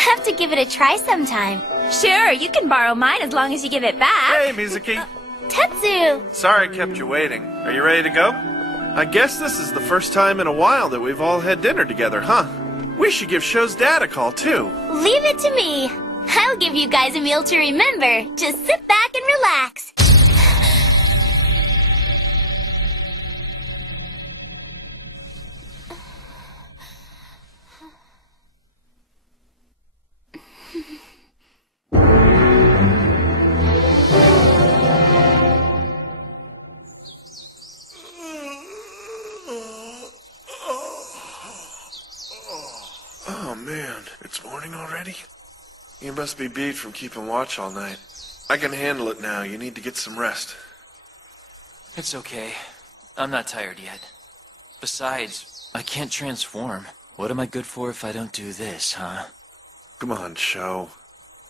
have to give it a try sometime. Sure, you can borrow mine as long as you give it back. Hey, Mizuki. Tetsu! Sorry I kept you waiting. Are you ready to go? I guess this is the first time in a while that we've all had dinner together, huh? We should give Sho's dad a call, too. Leave it to me. I'll give you guys a meal to remember. Just sit back and relax. Oh, man. It's morning already? You must be beat from keeping watch all night. I can handle it now. You need to get some rest. It's okay. I'm not tired yet. Besides, I can't transform. What am I good for if I don't do this, huh? Come on, Sho.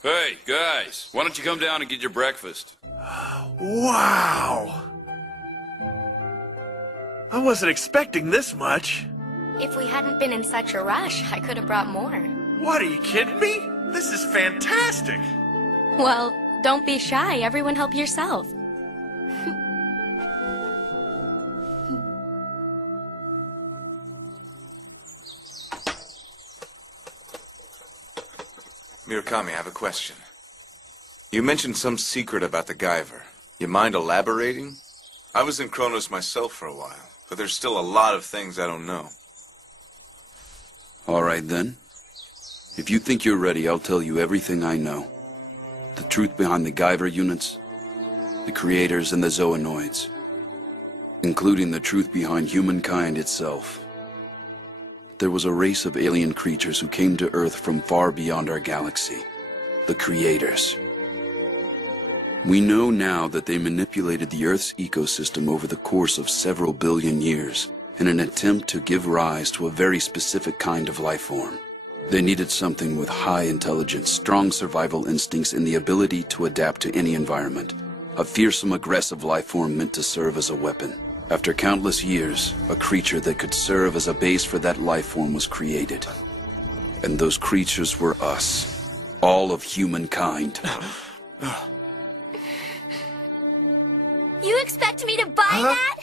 Hey, guys, why don't you come down and get your breakfast? Wow! I wasn't expecting this much. If we hadn't been in such a rush, I could have brought more. What, are you kidding me? This is fantastic! Well, don't be shy. Everyone help yourself. Murakami, I have a question. You mentioned some secret about the Guyver. You mind elaborating? I was in Kronos myself for a while, but there's still a lot of things I don't know. All right, then. If you think you're ready, I'll tell you everything I know. The truth behind the Guyver units, the creators and the zoonoids, including the truth behind humankind itself. There was a race of alien creatures who came to Earth from far beyond our galaxy. The creators. We know now that they manipulated the Earth's ecosystem over the course of several billion years in an attempt to give rise to a very specific kind of life form. They needed something with high intelligence, strong survival instincts, and the ability to adapt to any environment. A fearsome, aggressive life form meant to serve as a weapon. After countless years, a creature that could serve as a base for that life form was created. And those creatures were us. All of humankind. You expect me to buy that?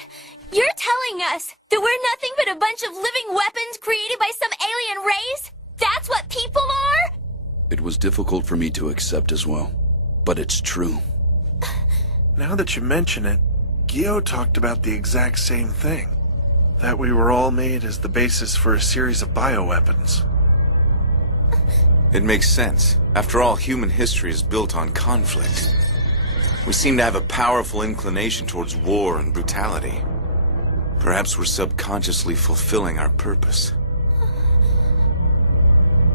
You're telling us that we're nothing but a bunch of living weapons created by some alien race? That's what people are? It was difficult for me to accept as well, but it's true. Now that you mention it, Gyo talked about the exact same thing. That we were all made as the basis for a series of bioweapons. It makes sense. After all, human history is built on conflict. We seem to have a powerful inclination towards war and brutality. Perhaps we're subconsciously fulfilling our purpose.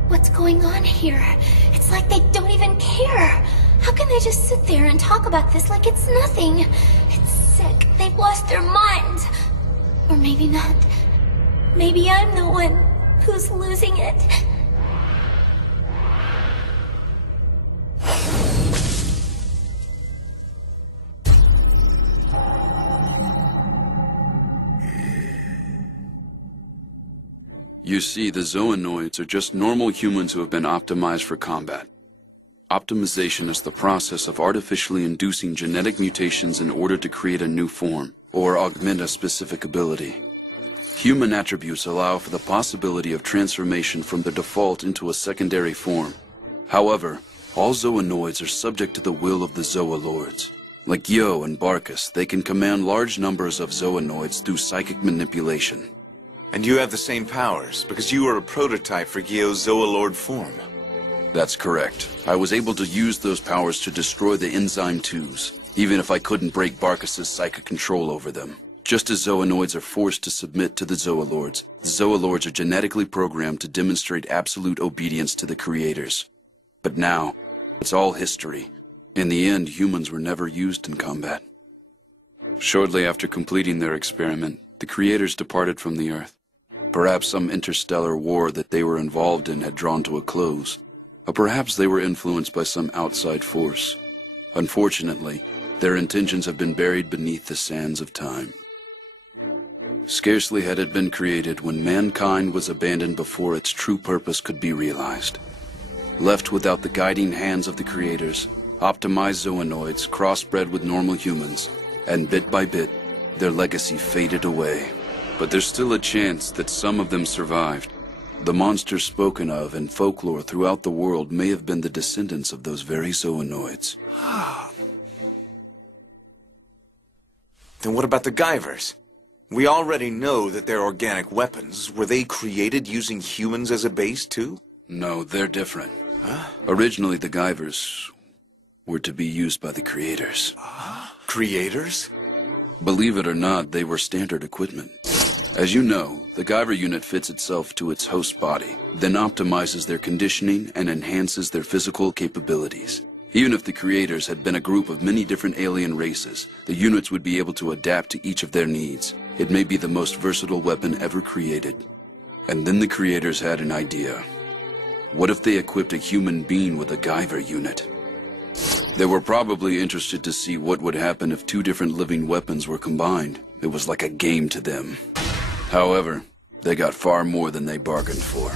What's going on here? It's like they don't even care. How can they just sit there and talk about this like it's nothing? It's sick. They've lost their minds. Or maybe not. Maybe I'm the one who's losing it. You see, the zoonoids are just normal humans who have been optimized for combat. Optimization is the process of artificially inducing genetic mutations in order to create a new form, or augment a specific ability. Human attributes allow for the possibility of transformation from the default into a secondary form. However, all zoonoids are subject to the will of the Zoolords. Like Gyo and Barkus, they can command large numbers of zoonoids through psychic manipulation. And you have the same powers, because you are a prototype for Gyo's Zoolord form. That's correct. I was able to use those powers to destroy the Enzyme 2s, even if I couldn't break Barkus's psychic control over them. Just as zoonoids are forced to submit to the Zoolords, the Zoolords are genetically programmed to demonstrate absolute obedience to the creators. But now, it's all history. In the end, humans were never used in combat. Shortly after completing their experiment, the creators departed from the Earth. Perhaps some interstellar war that they were involved in had drawn to a close, or perhaps they were influenced by some outside force. Unfortunately, their intentions have been buried beneath the sands of time. Scarcely had it been created when mankind was abandoned before its true purpose could be realized. Left without the guiding hands of the creators, optimized zoonoids crossbred with normal humans, and bit by bit, their legacy faded away. But there's still a chance that some of them survived. The monsters spoken of in folklore throughout the world may have been the descendants of those very zoonoids. Then what about the Guyvers? We already know that they're organic weapons. Were they created using humans as a base, too? No, they're different. Huh? Originally, the Guyvers were to be used by the creators. Creators? Believe it or not, they were standard equipment. As you know, the Guyver unit fits itself to its host body, then optimizes their conditioning and enhances their physical capabilities. Even if the creators had been a group of many different alien races, the units would be able to adapt to each of their needs. It may be the most versatile weapon ever created. And then the creators had an idea. What if they equipped a human being with a Guyver unit? They were probably interested to see what would happen if two different living weapons were combined. It was like a game to them. However, they got far more than they bargained for.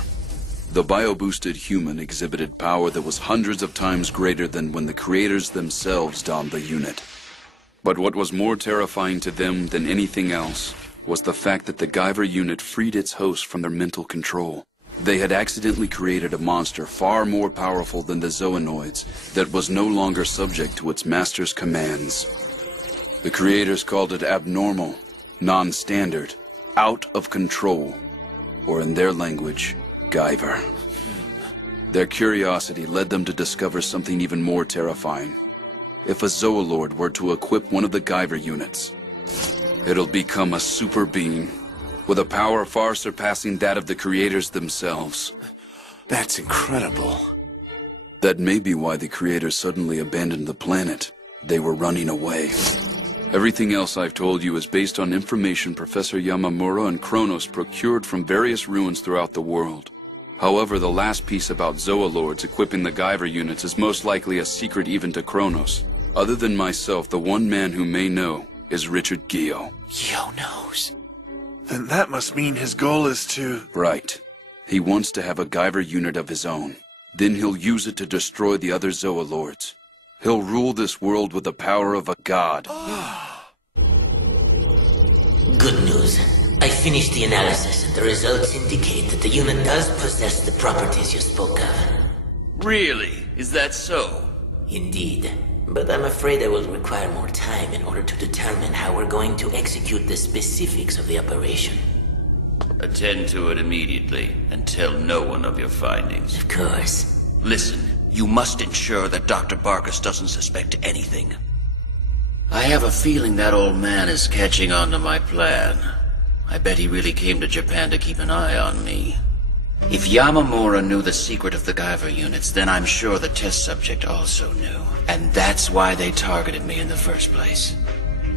The bio-boosted human exhibited power that was hundreds of times greater than when the creators themselves donned the unit. But what was more terrifying to them than anything else was the fact that the Guyver unit freed its host from their mental control. They had accidentally created a monster far more powerful than the zoonoids that was no longer subject to its master's commands. The creators called it abnormal, non-standard, out of control, or in their language, Guyver. Their curiosity led them to discover something even more terrifying. If a Zoolord were to equip one of the Guyver units, it'll become a super being, with a power far surpassing that of the creators themselves. That's incredible. That may be why the creators suddenly abandoned the planet. They were running away. Everything else I've told you is based on information Professor Yamamura and Kronos procured from various ruins throughout the world. However, the last piece about Zoolords equipping the Guyver units is most likely a secret even to Kronos. Other than myself, the one man who may know is Richard Gio. Gio knows. Then that must mean his goal is to... Right. He wants to have a Guyver unit of his own. Then he'll use it to destroy the other Zoolords. He'll rule this world with the power of a god. Good news. I finished the analysis and the results indicate that the unit does possess the properties you spoke of. Really? Is that so? Indeed. But I'm afraid I will require more time in order to determine how we're going to execute the specifics of the operation. Attend to it immediately and tell no one of your findings. Of course. Listen, you must ensure that Dr. Barkus doesn't suspect anything. I have a feeling that old man is catching on to my plan. I bet he really came to Japan to keep an eye on me. If Yamamura knew the secret of the Guyver units, then I'm sure the test subject also knew. And that's why they targeted me in the first place.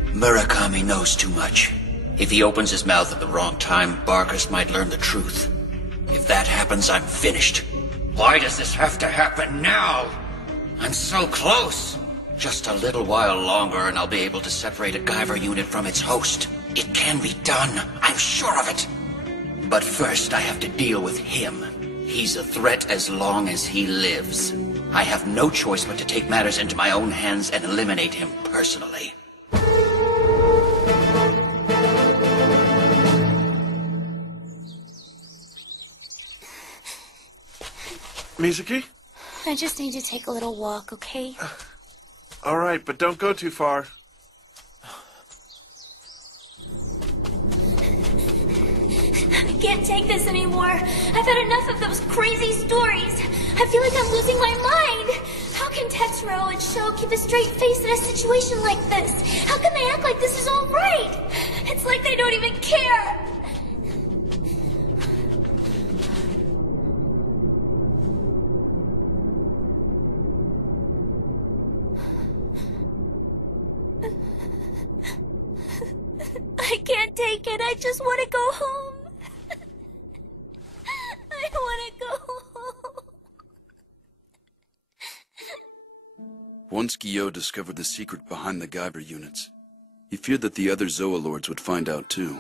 Murakami knows too much. If he opens his mouth at the wrong time, Barkus might learn the truth. If that happens, I'm finished. Why does this have to happen now? I'm so close. Just a little while longer and I'll be able to separate a Guyver unit from its host. It can be done, I'm sure of it. But first I have to deal with him. He's a threat as long as he lives. I have no choice but to take matters into my own hands and eliminate him personally. Mizuki? I just need to take a little walk, okay? All right, but don't go too far. I can't take this anymore. I've had enough of those crazy stories. I feel like I'm losing my mind. How can Tetsuro and Sho keep a straight face in a situation like this? How can they act like this is all right? It's like they don't even care. I can't take it. I just want to go home. I want to go home. Once Gio discovered the secret behind the Guyver units, he feared that the other Zoolords would find out too.